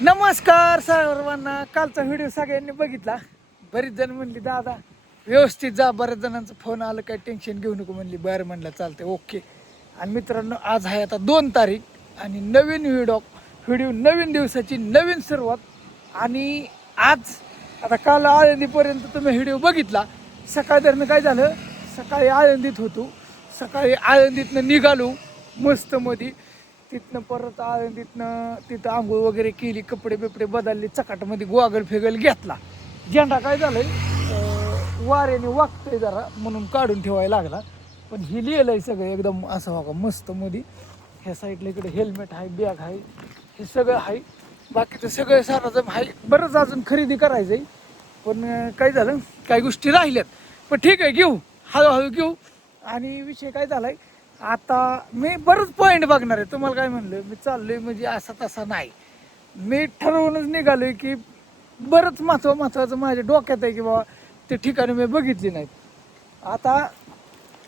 नमस्कार सर्वांना. कालचा व्हिडिओ सगळ्यांनी बघितला. बरीच जण म्हणली दादा व्यवस्थित जा, बऱ्याच जणांचा फोन आला काही टेन्शन घेऊ नको म्हणली. बरं म्हणलं चालतंय ओके. आणि मित्रांनो आज आहे आता 2 तारीख आणि नवीन व्हिडिओ नवीन दिवसाची नवीन सुरुवात. आणि आज आता काल आळंदीपर्यंत तुम्ही व्हिडिओ बघितला. सकाळी तर मी काय झालं, सकाळी आळंदीत होतो. सकाळी आळंदीतनं निघालो मस्त मध्ये. तिथनं परत आळंदीतनं तिथं आंघोळ वगैरे केली, कपडे बिपडे बदलले, चकाटमध्ये गोगल फेगल घेतला. झेंडा काय झालंय वाऱ्याने वागतोय जरा म्हणून काढून ठेवायला लागला. पण हे लिहिलंय सगळं एकदम असं बघा मस्त मध्ये. ह्या साईडला इकडे हेल्मेट आहे, बॅग आहे, हे सगळं आहे. बाकीचं सगळं साराजम आहे. बरंच अजून खरेदी करायचंय पण काय झालं काही गोष्टी राहिल्यात. पण ठीक आहे घेऊ, हळूहळू घेऊ. आणि विषय काय झालाय आता मी बरंच पॉईंट बघणार आहे. तुम्हाला काय म्हणलं मी चाललोय म्हणजे असा तसा नाही, मी ठरवूनच निघालोय की बरंच महत्वाचं माझ्या डोक्यात आहे की बाबा ते ठिकाणी मी बघितली नाहीत. आता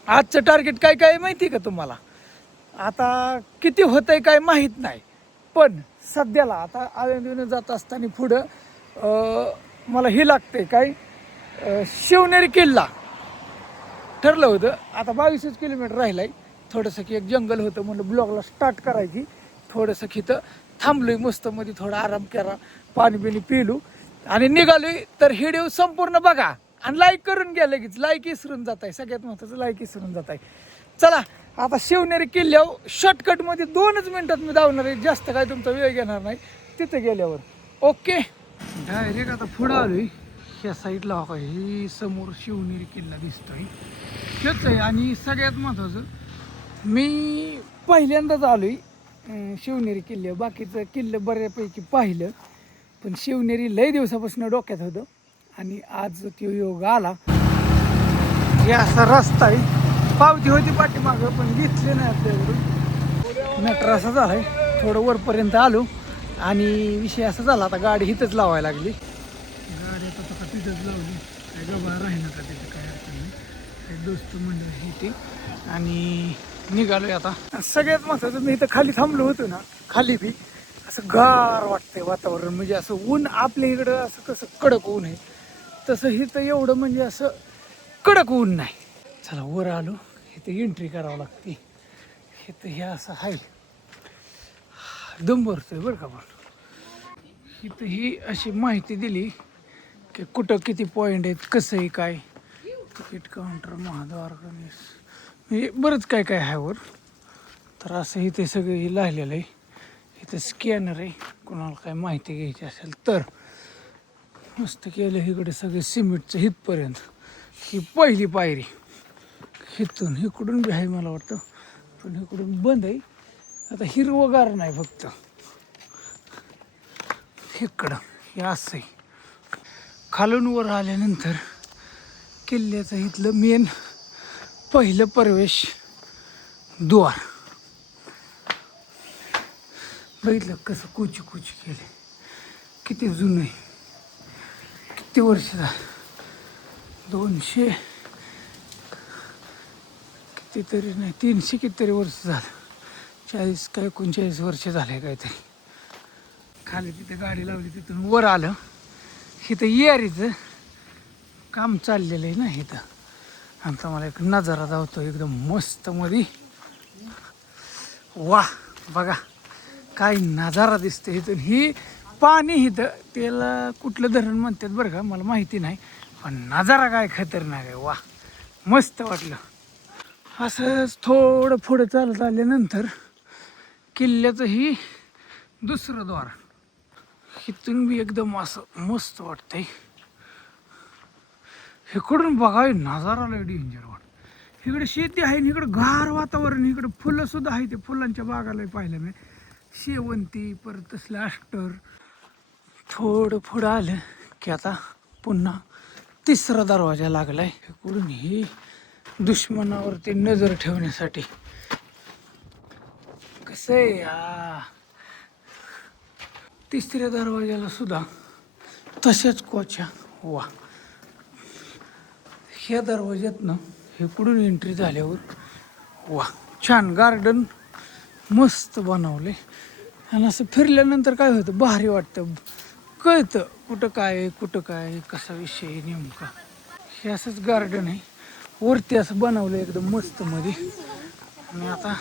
आजचं टार्गेट काय काय माहिती का तुम्हाला? आता किती होतंय काय माहीत नाही, पण सध्याला आता आळंदीनं जात असताना पुढं मला हे लागतंय काय शिवनेरी किल्ला ठरलं होतं. आता 22 किलोमीटर राहिलाय. थोडंसं की एक जंगल होतं म्हणलं ब्लॉगला स्टार्ट करायची. थोडंसं इथं थांबलोय मस्त मध्ये, थोडा आराम करा, पाणी बिणी पिलू आणि निघालोय. तर व्हिडिओ संपूर्ण बघा आणि लाईक करून घ्या. लगेच लाईक विसरून जात आहे, सगळ्यात महत्त्वाचं लाईक विसरून जात आहे. चला आता शिवनेरी किल्ल्यावर शॉर्टकटमध्ये 2च मिनिटात मी धावणार आहे, जास्त काय तुमचा वेळ घेणार नाही. तिथं गेल्यावर ओके. डायरेक्ट आता पुढं आलोय. ह्या साईडला हो, ही समोर शिवनेरी किल्ला दिसतोय तेच आहे. आणि सगळ्यात महत्त्वाचं मी पहिल्यांदाच आलोय शिवनेरी किल्ले. बाकीचं किल्लं बऱ्यापैकी पाहिलं पण शिवनेरी लय दिवसापासून डोक्यात होतं. आणि आज तो योग आला. हे असा रस्ता आहे, पावती होती पाठीमागं पण घेतले नाही आपल्याकडून. मेट्रो असा झालाय. थोडं वरपर्यंत आलो आणि विषय असा झाला आता गाडी इथंच लावायला लागली. गाडी आता तिथंच लावली, काय गबा राहीना का तिथं, काय अडचण नाही. काही दोस्त मंडळ इथे आणि निघालोय आता. सगळ्यात महत्त्वाचं मी इथं खाली थांबलो होतो ना, खाली बी असं गार वाटतंय वातावरण. म्हणजे असं ऊन आपल्या इकडं असं कसं कडक ऊन आहे तसं इथं एवढं म्हणजे असं कडक ऊन नाही. चला वर आलो, इथं एंट्री करावं लागते. इथं हे असं आहे, दम भरतोय बरं का. पण इथं ही अशी माहिती दिली की कुठं किती पॉईंट आहेत, कसं आहे काय. तिकीट काउंटर, महाद्वार, गणेश, म्हणजे बरंच काय काय आहे वर. तर असं इथे सगळं हे लिहिलेलं आहे. इथं स्कॅनर आहे, कोणाला काय माहिती घ्यायची असेल तर. मस्त केलं इकडे सगळे सिमेंटचं इथपर्यंत. ही पहिली पायरी. इथून इकडून बी आहे मला वाटतं, पण इकडून बंद आहे. आता हिरवगार नाही फक्त इकडं हे असं आहे. खालून वर आल्यानंतर किल्ल्याचं इथलं मेन पहिलं प्रवेश द्वार. बघितलं कसं कुची केले, किती जुनं आहे, किती वर्ष झालं. 200 कितीतरी नाही 300 कितीतरी वर्ष झालं. 40 काय 39 वर्ष झाले काहीतरी. खाली तिथे गाडी लावली, तिथून वर आलं. इथं येरीचं काम चाललेलं आहे ना इथं. आमचा मला एक नजारा धावतो एकदम मस्त मध्ये. वा बघा काय नजारा दिसतो इथून. ही पाणी इथं त्याला कुठलं धरण म्हणतात बरं का, मला माहिती नाही, पण नजारा काय खतरनाक आहे. वा मस्त वाटलं. असंच थोडं पुढं चालत आल्यानंतर किल्ल्याचं ही दुसरं द्वार. इथून बी एकदम असं मस्त वाटतंय. इकडून बघाय नजारा लय डेंजर वाटत. इकडे शेती आहे, इकडे गार वातावरण, इकडे फुलं सुद्धा आहे. ते फुलांच्या बागाला पाहिलं मी, शेवंती परत तसलं अष्टर. थोडं पुढं आलं की आता पुन्हा तिसरा दरवाजा लागलाय. इकडून ही दुश्मनावरती नजर ठेवण्यासाठी. कसं आहे या तिसऱ्या दरवाजाला सुद्धा तशाच कोच्या. वा ह्या दरवाज्यातनं इकडून एंट्री झाल्यावर वा छान गार्डन मस्त बनवले. आणि असं फिरल्यानंतर काय होतं, भारी वाटतं, कळतं कुठं काय आहे, कुठं काय आहे, कसा विषय आहे नेमका. हे असंच गार्डन आहे, वरती असं बनवलं एकदम मस्त मध्ये. आणि आता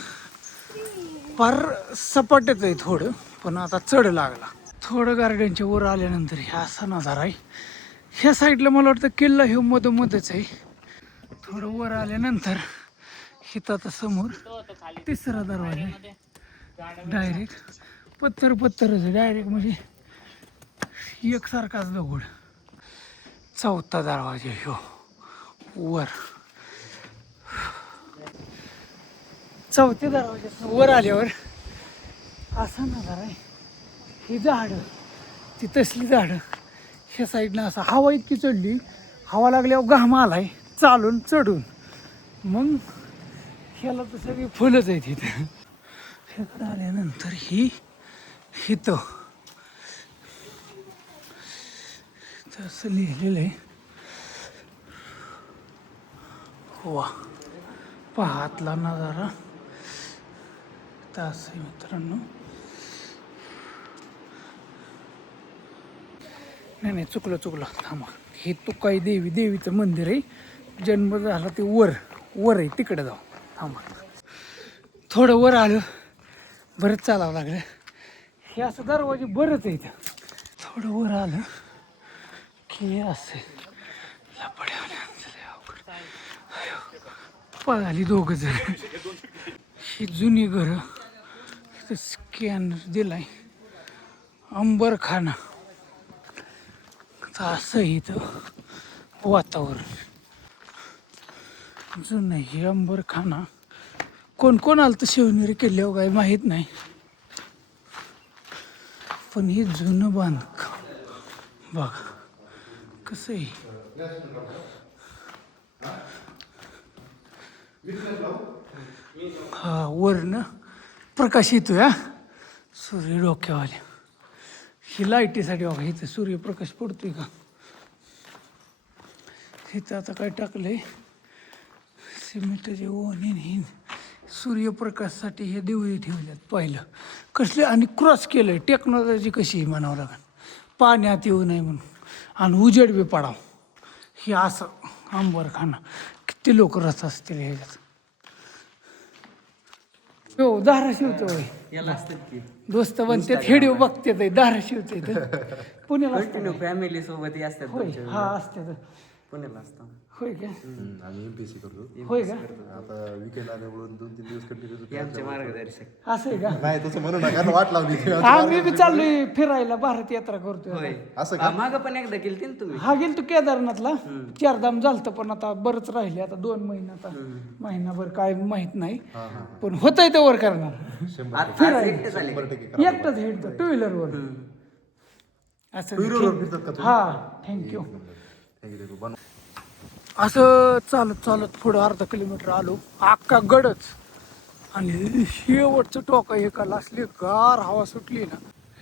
फार सपाटच आहे थोडं, पण आता चढ लागला. थोडं गार्डनच्या वर आल्यानंतर ह्या असा नजारा आहे. ह्या साईडला मला वाटतं किल्ला हे मधोमधच आहे. थोडं वर आल्यानंतर हिथं आता समोर तिसरा दरवाजा आहे. डायरेक्ट पत्थरच आहे, डायरेक्ट म्हणजे एकसारखाच दगड. चौथा दरवाजा ह्यो वर. चौथ्या दरवाज्यात वर आल्यावर असा नजारा आहे. ही झाडं, ती तसली झाडं, ह्या साईडनं असं हवा इतकी चढली, हवा लागल्यावर घाम आलाय चालून चढून. मग ह्याला तर सगळी फुलंच आहेत इथं. ह्याकडं आल्यानंतर ही हिथं असं लिहिलेलं आहे. वा, पहातला नजारा तास आहे मित्रांनो. नाही चुकलं थांबा. हे तुकाई देवीचं मंदिर आहे. जन्म झाला ते वर आहे, तिकडे जाऊ. थांबा, थोडं वर आलं, बरंच चालावं लागलं. हे असं दरवाजे बरंच आहे इथं. थोडं वर आलं की असे पळाली दोघं जण. ही जुनी घरं. इथं स्कॅनर दिलाय, अंबरखाना. असं इथं वातावरण जुनं. हे अंबरखाना कोण आलं तर शिवनेरी किल्ल्यावर काही माहीत नाही, पण हे जुनं बांधकाम बघा कसं आहे. हा, वरनं प्रकाश येतोय. हा, सूर्य डोक्यावाल्या. ही लाईटीसाठी बघा, इथं सूर्यप्रकाश पडतोय का. इथं आता काय टाकलंय, सिमेंटचे ओणी. ही सूर्यप्रकाशासाठी हे दिवळी ठेवल्यात पहिलं कसले, आणि क्रॉस केलंय. टेक्नॉलॉजी कशी म्हणावं लागेल, पाण्यात येऊ नये म्हणून आणि उजेड बी पडाव. हे असं अंबरखाना. किती लोक रस असतील ह्याच्यात. हो, धाराशिवचं होय. याला असतात की दोस्त बनते, व्हिडिओ बघते. धाराशिवचं इथं पुण्याला कंटिन्यू फॅमिली सोबत असतात. होय. हा, असते पुण्याला असतात. होय का. आम्ही एमपीएससी करतो. होय का. आता विकेंड आल्यामुळे 2-3 दिवस कंटिन्यू. आमचे मार्गदर्शक असं आहे का. नाही तसं म्हणू नका, वाट लावली. आम्ही बी चाललोय फिरायला, भारत यात्रा करतोय. होय. असं का? माग पण एकदा केली ना तुम्ही. हा, गेल तू केदारनाथला. 4 धाम झालतं, पण आता बरंच राहिले. आता 2 महिने, आता महिनाभर काय माहित नाही, पण होतंय ते वर करणार. आज एकटे झाले. एकटाच हिंडतो 2 व्हीलरवर. असं फिरतात का हा, थँक्यू. असं चालत पुढं अर्धा किलोमीटर आलो, अख्खा गडच. आणि शेवटचं टोक आहे, एकाला असली गार हवा सुटली ना.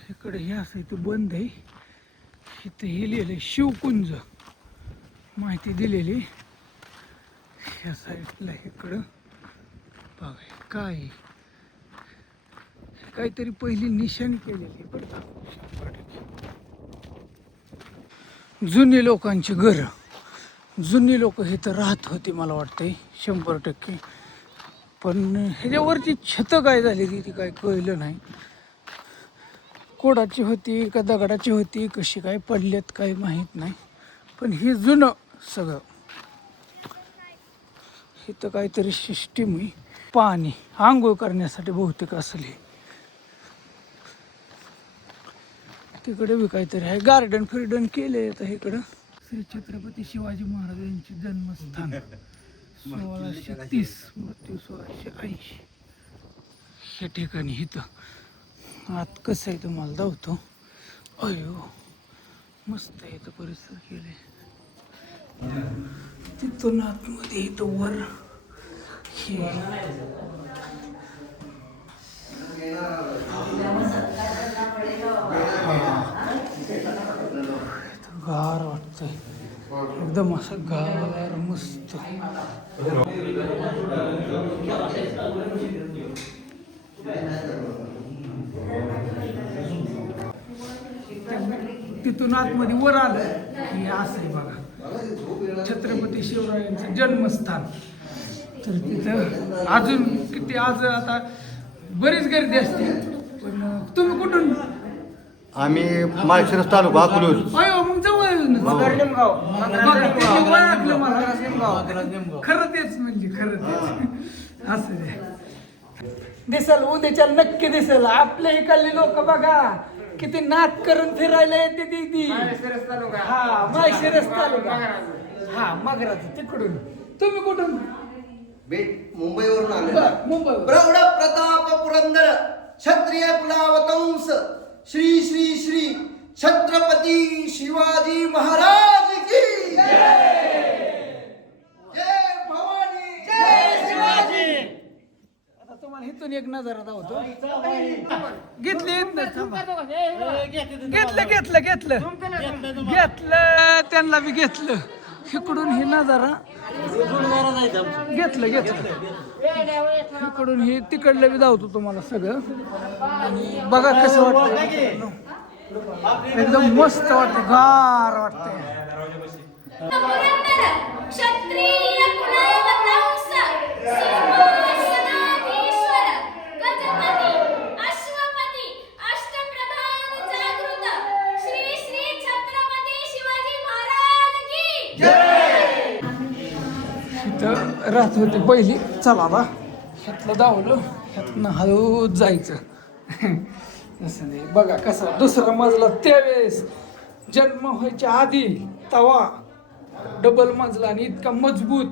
इकडे हे असं इथं बंद आहे. इथं हे लिहिलंय शिवकुंज, माहिती दिलेली. ह्या साईडला इकडं बघा काय काहीतरी पहिली निशाणी केलेली बरं का. जुनी लोकांची घरं, जुनी लोक हे तर राहत होती मला वाटतंय 100%. पण ह्याच्यावरची छतं काय झाली ती काय कळलं नाही. कोडाची होती का दगडाची होती, कशी काय पडल्यात काही माहीत नाही. पण हे जुनं सगळं. इथं काहीतरी सिस्टीम आहे, पाणी आंघोळ करण्यासाठी बहुतेक असले. तिकडे बी काहीतरी आहे, गार्डन फिर्डन केले. आता इकडं श्री छत्रपती शिवाजी महाराज यांचे जन्मस्थान 1630 मृत्यू 1680. या ठिकाणी इथं आत कसं आहे तुम्हाला दावतो. अयो मस्त आहे, इथं परिसर केले. तिथून आतमध्ये इथं वर हे गार वाटतंय एकदम, असं गार मस्त. तिथून आतमध्ये वर आलं की असं आहे बघा, छत्रपती शिवरायांचं जन्मस्थान. तर तिथं अजून किती, आज आता बरीच गर्दी असते. पण तुम्ही कुठून? आम्ही माळशिरस तालुका अकलूज. अयो मग जवळ खरं तेच म्हणजे खरं तेच असं आहे. दिसल उद्याच्या नक्की दिसल. आपल्या इकडली लोक बघा किती नाक करून फिरायला येते ती. हा माळशिरस तालुका, हा मगराज तिकडून. तुम्ही कुठून? मुंबईवरून आले. मुंबई. प्रौढ प्रताप पुरंदर क्षत्रिय कुलावतंस श्री श्री श्री छत्रपती शिवाजी महाराज की जय भवानी जय शिवाजी. आता तुम्हाला इथून एक नजारा दावतो. घेतले त्यांना बी घेतलं. इकडून हे नजारा घेतलं इकडून हे तिकडलं बी दावतो तुम्हाला सगळं. आणि बघा कसं वाटतं, एकदम मस्त वाटतं, गार वाटतंय. क्षत्रिय कुलावतंस सिंहासनाधीश्वर गजपती अश्वपती अष्टप्रधान जागृत श्री श्री छत्रपती शिवाजी महाराज की जय. इथं राहत होते पहिली. चला बा ह्यातलं दावलं, ह्यातनं हळूच जायचं. तसं नाही बघा कसं दुसरा मजला त्यावेळेस जन्म व्हायच्या आधी तवा डबल मजला आणि इतका मजबूत.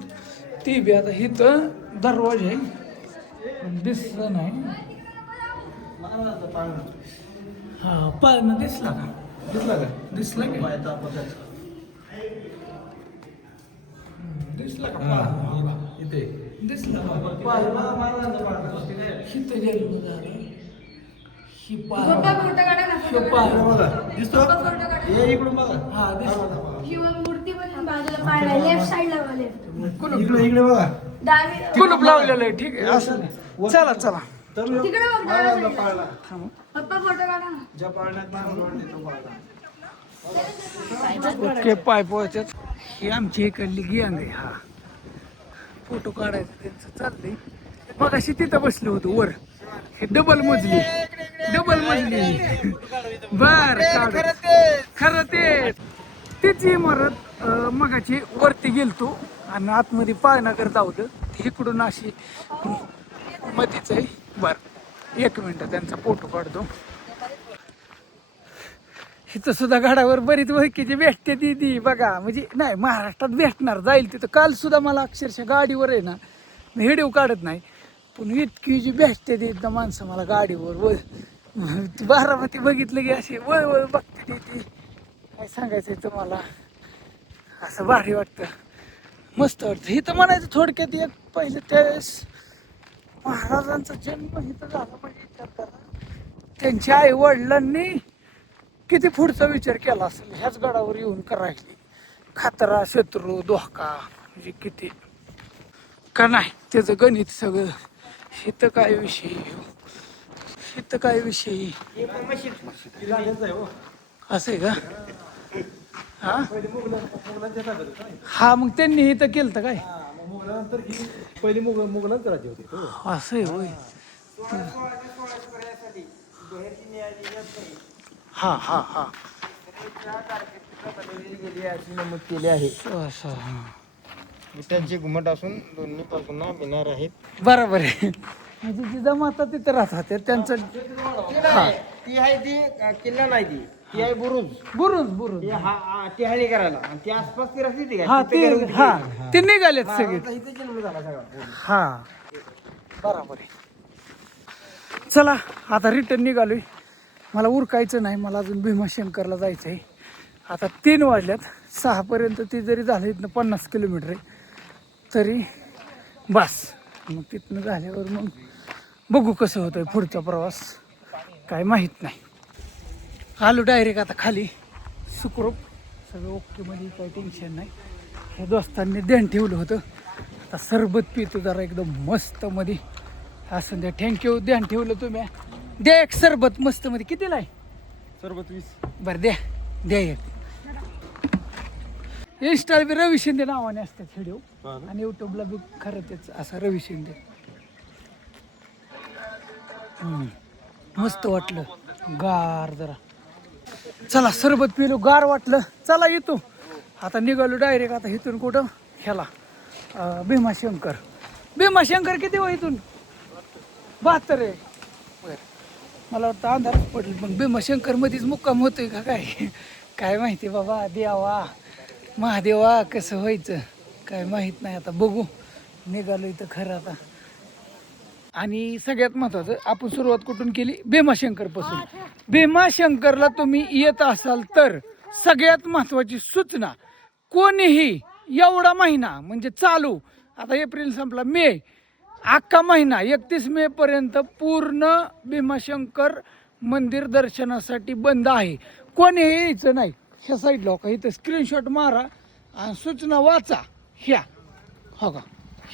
ती बी आता इथं दरवाजा आहे दिसलं नाही. हा पाळणं दिसला का? दिसला का? दिसला का पाळणा? दिसला का पाळणा? इथं जन्म झाला. ही पाळणा हा दिसला. मूर्ती पण बाजूला पाडला, लेफ्ट साइडला कुलूप लावलेलं आहे. ठीक आहे असं नाही. चला चला तिकडे बघ डाव्या साईडला. पप्पा फोटो काढा ना. ओके पाय पोहोचत. ही आमची इकडली गँग आहे. हा फोटो काढायचं त्यांचं चाललंय. मग अशी तिथं बसलो होतो वर. हे डबल मजली बर काढ. खरं तेच इमारत मगाची वरती गेलतो आणि आतमध्ये पाळणागर धावलं. इकडून अशी मध्येच आहे. बर 1 मिनिट त्यांचा फोटो काढतो. इथं सुद्धा गडावर बरीच ओळखीची भेटते दिदी बघा. म्हणजे नाही महाराष्ट्रात भेटणार जाईल तिथं. काल सुद्धा मला अक्षरशः गाडीवर आहे ना, मी व्हिडिओ काढत नाही पण इतकी जी भेटते ती एकदा माणसं मला गाडीवर बारामती बघितलं की अशी वळ बघते ती. काय सांगायचंय तुम्हाला, असं भारी वाटतं, मस्त वाटतं. इथं म्हणायचं थोडक्यात एक पहिलं त्यावेळेस महाराजांचा जन्म इथं झाला म्हणजे विचार करा. त्यांच्या आई वडिलांनी किती पुढचा विचार केला असेल ह्याच गडावर येऊन करायची. खतरा शत्रू धोका म्हणजे किती का नाही त्याचं गणित सगळं. इथं काय विषय असं आहे का? हा मग त्यांनी इथं केलं तर काय पहिली मुघलांचं राज्य होते. असं आहे होय. हा हा हा नमूद केले आहे. असं हा विटांचे घुमट असून दोन्ही बाजूंना मिनार आहेत. बरोबर आहे. म्हणजे जिजा माता तिथे राहत होते त्यांचं. हा ती आहे ती किल्ला नाही ती आहे बुरुज टिहाळी करायला आणि ती आसपास ती रस्ती ती हा ते निघालेत सगळे. इथे जन्म झाला सगळा. हा बरोबर आहे. चला आता रिटर्न निघालोय. मला उरकायचं नाही, मला अजून भीमाशंकरला जायचं आहे. आता 3 वाजल्यात. 6 पर्यंत ती जरी झालं इथनं 50 किलोमीटर आहे तरी बस. मग तिथनं झाल्यावर मग बघू कसं होतं पुढचा प्रवास, काय माहीत नाही. आलो डायरेक्ट आता खाली सुखरूप सगळं ओके मध्ये, काही टेन्शन नाही. हे दोस्तांनी ध्यान ठेवलं होतं. आता सरबत पितो जरा एकदम मस्त मध्ये. असं द्या, थँक्यू ध्यान ठेवलं तुम्ही. द्या एक सरबत मस्त मध्ये कितीला आहे सरबत 20. बरं द्या द्या एक. इंस्टाला बी रवी शिंदे नावाने असतात व्हिडिओ आणि युट्यूबला बी खरं तेच असा रवी शिंदे. मस्त वाटलं गार जरा. चला सरबत पिलो गार वाटलं. चला येतो आता निघालो डायरेक्ट आता इथून कुठं ह्याला भीमाशंकर. भीमाशंकर किती हो इथून 72 आहे. बरं मला वाटतं अंधार पडलं मग भीमाशंकर मध्येच मुक्काम होतोय का काय काय माहिती बाबा. देवा महादेवा कसं व्हायचं काय माहीत नाही. आता बघू निघालो इथं खरं आता. आणि सगळ्यात महत्त्वाचं आपण सुरुवात कुठून केली भीमाशंकरपासून. भीमाशंकरला तुम्ही येत असाल तर सगळ्यात महत्त्वाची सूचना कोणीही एवढा महिना म्हणजे चालू आता एप्रिल संपला मे अख्खा महिना 31 मे पर्यंत पूर्ण भीमाशंकर मंदिर दर्शनासाठी बंद आहे. कोणीही यायचं नाही. ह्या साईडला हो का इथं स्क्रीनशॉट मारा आणि सूचना वाचा. ह्या हो का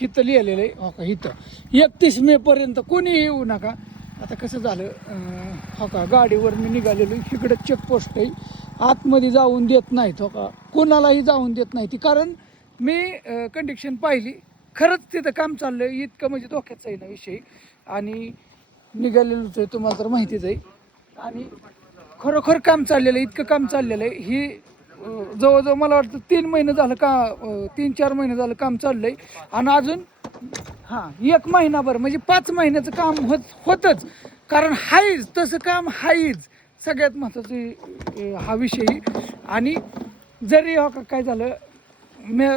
इथं लिहिलेलं आहे हो का इथं 31 मे पर्यंत कोणी येऊ नका. आता कसं झालं हो का गाडीवर मी निघालेलो इकडं चेकपोस्ट आहे आतमध्ये जाऊन देत नाहीत हो का कोणालाही जाऊन देत नाही ती. कारण मी कंडिशन पाहिली खरंच तिथं काम चाललं आहे इतकं म्हणजे धोक्याचं आहे ना विषय. आणि निघालेलोच आहे तुम्हाला तर माहितीच आहे. आणि खरोखर काम चाललेलं आहे इतकं काम चाललेलं आहे. ही जवळजवळ मला वाटतं 3 महिने झालं का 3-4 महिने झालं काम चाललंय. आणि अजून हां 1 महिनाभर म्हणजे 5 महिन्याचं काम होतच. कारण हायच तसं काम हायच सगळ्यात महत्त्वाचं हा विषय. आणि जरी हो का काय झालं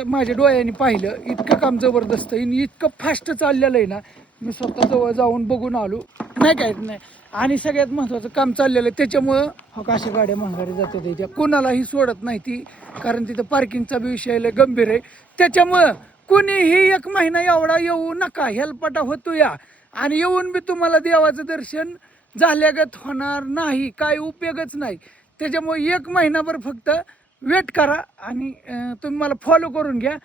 माझ्या डोळ्यांनी पाहिलं इतकं काम जबरदस्त आहे इतकं फास्ट चाललेलं आहे ना. मी स्वतः जवळ जाऊन बघून आलो नाही काय नाही. आणि सगळ्यात महत्त्वाचं काम चाललेलं आहे त्याच्यामुळं हो का अशा गाड्या महागारी जातात त्या कोणालाही सोडत नाही ती. कारण तिथं पार्किंगचा बी विषय लय गंभीर आहे. त्याच्यामुळं कोणीही 1 महिना एवढा येऊ नका. हेलपाटा होतो या आणि येऊन बी तुम्हाला देवाचं दर्शन झाल्यागत होणार नाही काय उपयोगच नाही. त्याच्यामुळे 1 महिनाभर फक्त वेट करा आणि तुम्ही मला फॉलो करून घ्या.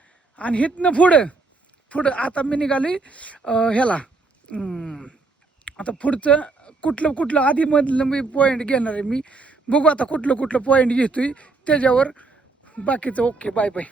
आणि इथनं पुढं आता मी निघाली ह्याला आता पुढचं कुठलं आधीमधलं मी पॉईंट घेणार आहे. मी बघू आता कुठलं पॉईंट घेतोय त्याच्यावर बाकीचं. Okay bye bye.